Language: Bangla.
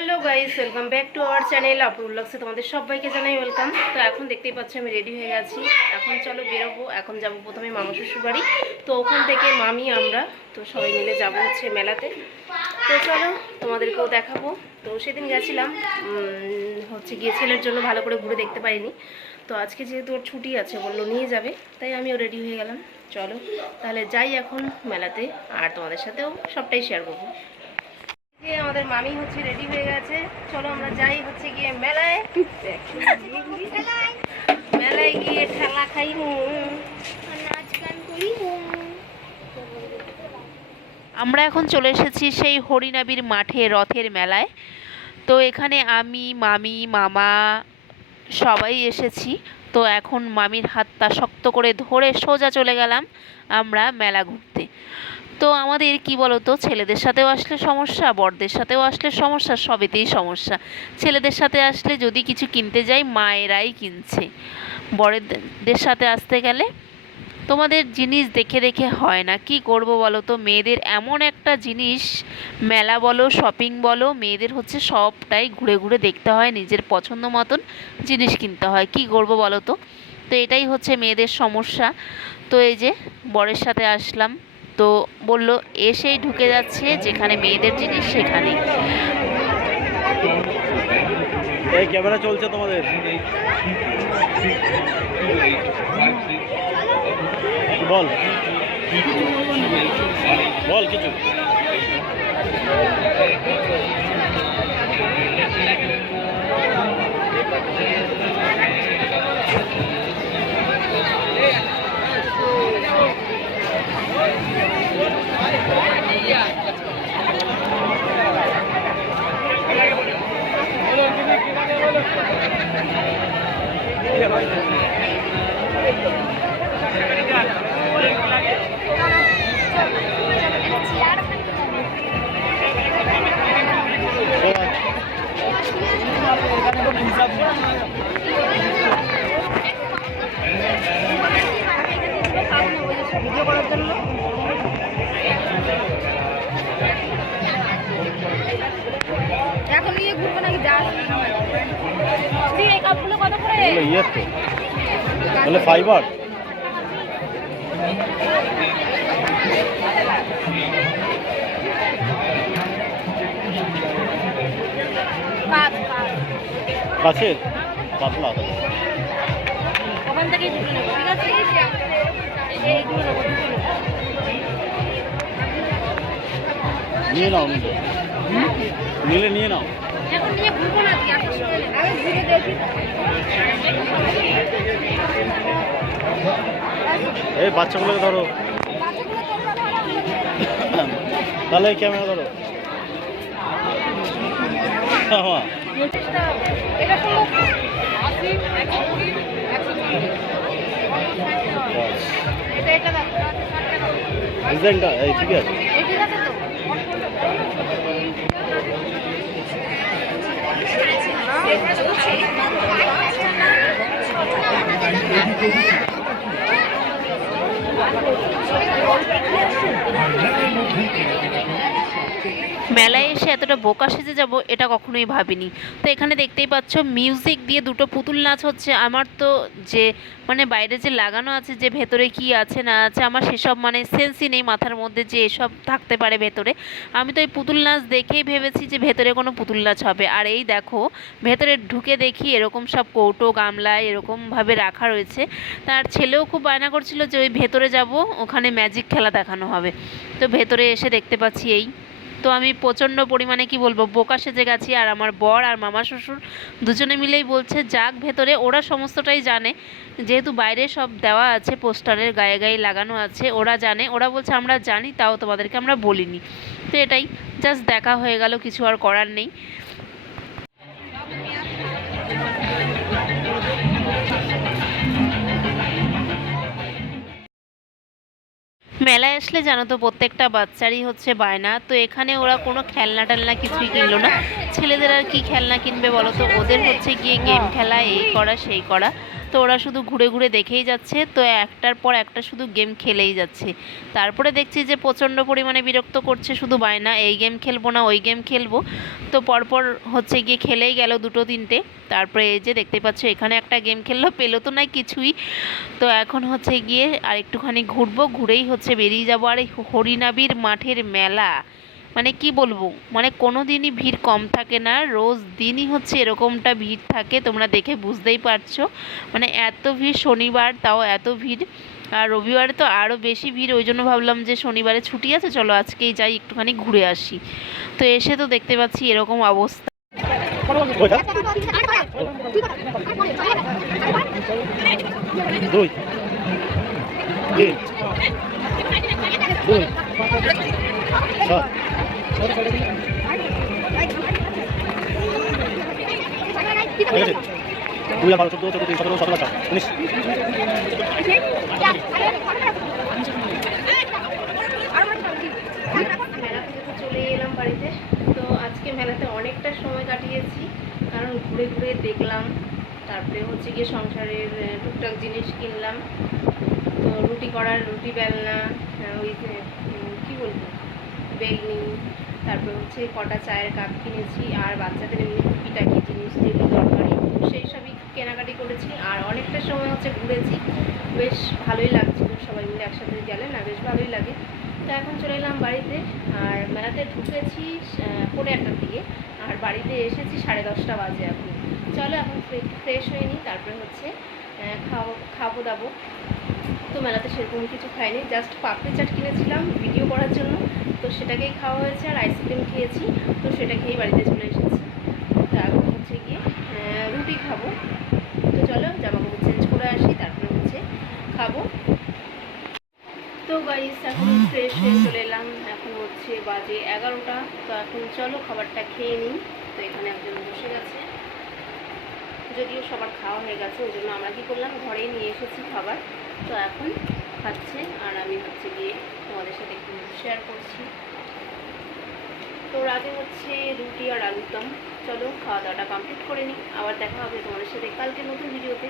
Hello guys, welcome back to our channel Apurba ব্লগসে তোমাদের সবাইকে জানাই ওয়েলকাম। তো এখন দেখতেই পাচ্ছ আমি রেডি হয়ে গেছি। এখন চলো বেরোবো। এখন যাব প্রথমে মামা শ্বশুর বাড়ি। তো ওখান থেকে মামি আমরা তো সবাই মিলে যাব হচ্ছে মেলাতে। তো চলো তোমাদেরকেও দেখাবো। তো সেদিন গেছিলাম হচ্ছে গিয়ে ছেলের জন্য ভালো করে ঘুরে দেখতে পারিনি। তো আজকে যেহেতু ওর ছুটি আছে বললো নিয়ে যাবে, তাই আমিও রেডি হয়ে গেলাম। চলো তাহলে যাই এখন মেলাতে, আর তোমাদের সাথেও সবটাই শেয়ার করবো। আমাদের মামি হচ্ছে রেডি হয়ে গেছে। চলো আমরা যাই হচ্ছে গিয়ে মেলায়। মেলায় গিয়ে ঠেলা খাইব, নাচ গান করিব। আমরা এখন চলে এসেছি সেই হরিনাবির মাঠে রথের মেলায়। তো এখানে আমি, মামি, মামা সবাই এসেছি। তো এখন মামির হাতটা শক্ত করে ধরে সোজা চলে গেলাম আমরা মেলা ঘুরতে। তো আমাদের কি বলতো, ছেলেদের সাথেও আসলে সমস্যা, বড়দের সাথেও আসলে সমস্যা, সবেতেই সমস্যা। ছেলেদের সাথে আসলে যদি কিছু কিনতে যাই মায়েরাই কিনছে, বড়দের সাথে আসতে গেলে তোমাদের জিনিস দেখে দেখে হয় না। কি করব বলো তো, মেয়েদের এমন একটা জিনিস, মেলা বলো শপিং বলো, মেয়েদের হচ্ছে সবটাই ঘুরে ঘুরে দেখতে হয়, নিজের পছন্দ মতন জিনিস কিনতে হয়। কি করব বলো তো, তো এটাই হচ্ছে মেয়েদের সমস্যা। তো এই যে বরের সাথে আসলাম, তো বলল এসেই ঢুকে যাচ্ছে যেখানে মেয়েদের জিনিস সেখানে। এই ক্যামেরা চলছে তোমাদের, বল বল কিছু। এখন নিয়ে ঘুরবো নাকি? যা এই কাপগুলো কত করে? ইয়ে তো বলে ফাইবার। কাছের পাতলা ওখান থেকেই দুটো নেবো, ঠিক আছে? এইগুলো নেবো, দুটো নেবো। নিয়ে নাও, নিলে নিয়ে নাও। এখন নিয়ে ঘুরবো না, কি আসার সময় নেবো। আমি ঘুরে দেখি। এই বাচ্চাগুলোকে ধরো, তাহলে ক্যামেরা ধরো। হ্যাঁ এটা তো 80, 120, 130। এটা দাও, 60 টাকা। ডিজাইনটা এই ঠিক আছে। এই ঠিক আছে তো? মেলায় এসে এতটা বোকা সেজে যাব এটা কখনোই ভাবিনি। তো এখানে দেখতেই পাচ্ছ মিউজিক দিয়ে দুটো পুতুল নাচ হচ্ছে। আমার তো যে মানে বাইরে যে লাগানো আছে যে ভেতরে কি আছে না আছে, আমার সেসব মানে সেন্সই নেই মাথার মধ্যে যে এসব থাকতে পারে ভেতরে। আমি তো এই পুতুল নাচ দেখেই ভেবেছি যে ভেতরে কোনো পুতুল নাচ হবে। আর এই দেখো ভেতরে ঢুকে দেখি এরকম সব কৌটো গামলায় এরকমভাবে রাখা রয়েছে। তার ছেলেও খুব বায়না করছিল যে ওই ভেতরে যাব, ওখানে ম্যাজিক খেলা দেখানো হবে। তো ভেতরে এসে দেখতে পাচ্ছি এই। তো আমি প্রচণ্ড পরিমাণে কি বলবো বোকা সেজে গেছি। আর আমার বর আর মামা শ্বশুর দুজনে মিলেই বলছে যাক ভেতরে, ওরা সমস্তটাই জানে যেহেতু বাইরে সব দেওয়া আছে, পোস্টারের গায়ে গায়ে লাগানো আছে, ওরা জানে। ওরা বলছে আমরা জানি, তাও তোমাদেরকে আমরা বলিনি। তো এটাই জাস্ট দেখা হয়ে গেল, কিছু আর করার নেই। মেলায় আসলে জানো তো প্রত্যেকটা বাচ্চারই হচ্ছে বায়না। তো এখানে ওরা কোনো খেলনা টেলনা কিছুই কিনলো না। ছেলেদের আর কি খেলনা কিনবে বলো তো, ওদের হচ্ছে গিয়ে গেম খেলা, এই করা সেই করা। তো ওরা শুধু ঘুরে ঘুরে দেখেই যাচ্ছে, তো একটার পর একটা শুধু গেম খেলেই যাচ্ছে। তারপরে দেখছি যে প্রচণ্ড পরিমাণে বিরক্ত করছে, শুধু বায়না এই গেম খেলবো না ওই গেম খেলবো। তো পরপর হচ্ছে গিয়ে খেলেই গেল দুটো তিনটে। তারপরে এই যে দেখতে পাচ্ছ এখানে একটা গেম খেললো, পেলো তো না কিছুই। তো এখন হচ্ছে গিয়ে আর একটুখানি ঘুরবো, ঘুরেই হচ্ছে বেরিয়ে যাবো। আর এই হরিনাবির মাঠের মেলা মানে কি বলবো, মানে কোনো দিনই ভিড় কম থাকে না, রোজ দিনই হচ্ছে এরকমটা ভিড় থাকে, তোমরা দেখে বুঝতেই পারছো। মানে এত ভিড় শনিবার, তাও এত ভিড়। আর রবিবারে তো আরও বেশি ভিড়, ওই জন্য ভাবলাম যে শনিবারে ছুটি আছে, চলো আজকেই যাই একটুখানি ঘুরে আসি। তো এসে তো দেখতে পাচ্ছি এরকম অবস্থা। ওইটা 2 3 2 7 ঠিক আছে 2 আর 12 14 14 17 17 18 19 মেলা থেকে তো চলে এলাম বাড়িতে। তো আজকে মেলাতে অনেকটা সময় কাটিয়েছি, কারণ ঘুরে ঘুরে দেখলাম, তারপরে হচ্ছে গিয়ে সংসারের টুকটাক জিনিস কিনলাম। তো রুটি করার রুটি বেলনা, ওই যে কী বলবো বেলনি, তারপরে হচ্ছে কটা চায়ের কাপ কিনেছি, আর বাচ্চাদের এমনি টুকিটাকি জিনিস যেগুলো দরকারি সেই সবই কেনাকাটি করেছি। আর অনেকটা সময় হচ্ছে ঘুরেছি, বেশ ভালোই লাগছিল, সবাই মিলে একসাথে গেলে না বেশ ভালোই লাগে। তো এখন চলে এলাম বাড়িতে। আর মেলাতে ঢুকেছি 1:30টার দিকে, আর বাড়িতে এসেছি 10:30 বাজে এখন। চলো এখন ফ্রেশ হয়ে নিই, তারপরে হচ্ছে খাবো দাবো। তো মেলাতে সেরকম কিছু খাইনি, জাস্ট পাপড়ি চাট কিনেছিলাম ভিডিও করার জন্য, তো সেটাকেই খাওয়া হয়েছে। আর আইসক্রিম খেয়েছি, তো সেটা খেয়েই বাড়িতে চলে এসেছি। তো এখন হচ্ছে গিয়ে রুটি খাবো। তো চলো জামাকাপড় চেঞ্জ করে আসি, তারপরে হচ্ছে খাবো। তো গাইস এখন ফ্রেশ হয়ে চলে এলাম, এখন হচ্ছে বাজে 11টা। তো এখন চলো খাবারটা খেয়ে নিই। তো এখানে একজন বসে গেছে, যদিও সবার খাওয়া হয়ে গেছে, ওই জন্য আমরা কী করলাম ঘরেই নিয়ে এসেছি খাবার। তো এখন খাচ্ছে, আর আমি হচ্ছে গিয়ে তোমাদের সাথে একটু শেয়ার করছি। তো রাতে হচ্ছে রুটি আর আলুর দম। চলো খাওয়া দাওয়াটা কমপ্লিট করে নিই, আবার দেখা হবে তোমাদের সাথে কালকে নতুন ভিডিওতে।